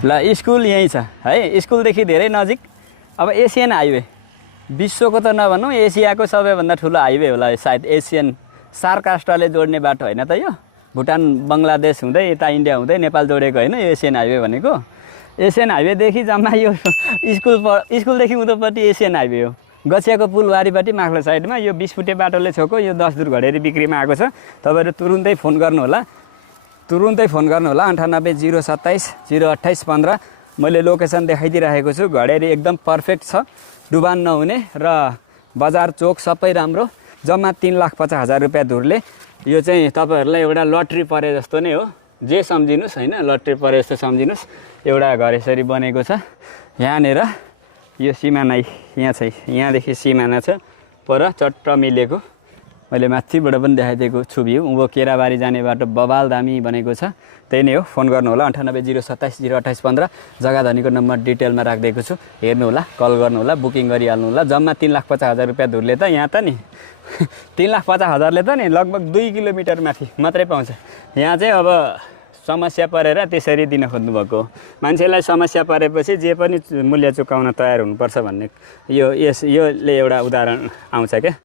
ल स्कुल यहीँ छ है, स्कुलदेखि धेरै नजिक। अब एसियन हाइवे विश्वको त नभनौँ, एसियाको सबैभन्दा ठुलो हाइवे होला सायद। एसियन सार्कास्ट्राले जोड्ने बाटो होइन त यो? भुटान बङ्गलादेश हुँदै यता इन्डिया हुँदै नेपाल जोडेको होइन यो एसियन हाइवे भनेको? एसियन हाइवेदेखि जम्मा यो स्कुलदेखि उँधोपट्टि एसियन हाइवे हो। गछियाको पुल वारिपट्टि माथिल्लो साइडमा यो 20 फुटे बाटोले छोको यो 10 दूर घडेरी बिक्रीमा आएको छ। तपाईँहरू तुरुन्तै फोन गर्नु होला, 98 027 028 15। मैले लोकेसन देखाइदिइरहेको छु। घडेरी एकदम पर्फेक्ट छ, डुबान नहुने र बजार चोक सबै राम्रो। जम्मा 3,50,000 रुपियाँ धुरले यो चाहिँ तपाईँहरूलाई एउटा लट्री परे जस्तो नै हो। जे सम्झिनुहोस् होइन, लट्री परे जस्तो सम्झिनुहोस्। एउटा घर यसरी बनेको छ। यहाँनिर यो सिमाना यहाँ छ, यहाँदेखि सिमाना छ पर चट्ट मिलेको। मैले माथिबाट पनि देखाइदिएको छु भ्यू। उँभो केराबारी जाने बाटो बबाल दामी बनेको छ। त्यही नै हो। फोन गर्नु होला 98 027 028 15। जग्गा धनीको नम्बर डिटेलमा राखिदिएको छु, हेर्नु होला, कल गर्नु होला, बुकिङ गरिहाल्नु होला। जम्मा 3,50,000 रुपियाँ धुरले त यहाँ त नि 3,50,000ले त नि लगभग 2 किलोमिटर माथि मात्रै पाउँछ। यहाँ चाहिँ अब समस्या परेर त्यसरी दिन खोज्नुभएको हो। मान्छेलाई समस्या परेपछि जे पनि मूल्य चुकाउन तयार हुनुपर्छ भन्ने योले एउटा उदाहरण आउँछ क्या।